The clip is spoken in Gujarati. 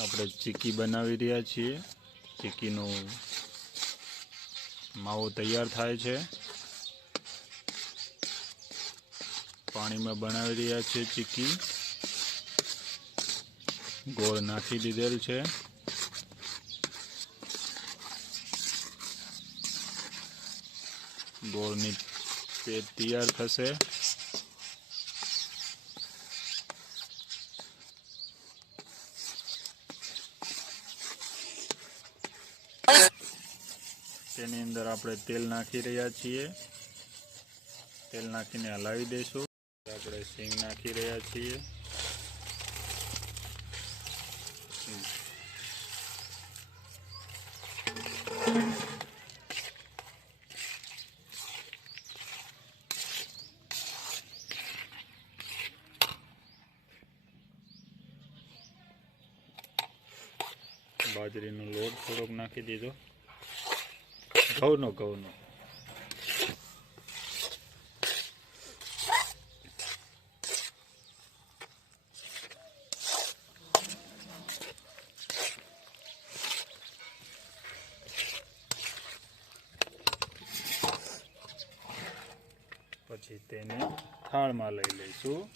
આપણે ચીકી બનાવી રહ્યા છીએ. ચીકીનો માવો તૈયાર થાય છે. પાણીમાં બનાવી રહ્યા છીએ ચીકી. ગોળ નાખી દીધેલ છે. ગોળની પેટ તૈયાર થશે. તેની અંદર આપણે તેલ નાખી રહ્યા છીએ. તેલ નાખીને હલાવી દઈશું. આપણે સિંગ નાખી રહ્યા છીએ. બાજરીનો લોટ થોડોક નાખી દીધો. ઘઉંનો ઘઉંનો. પછી તેને થાળમાં લઈ લઈશું.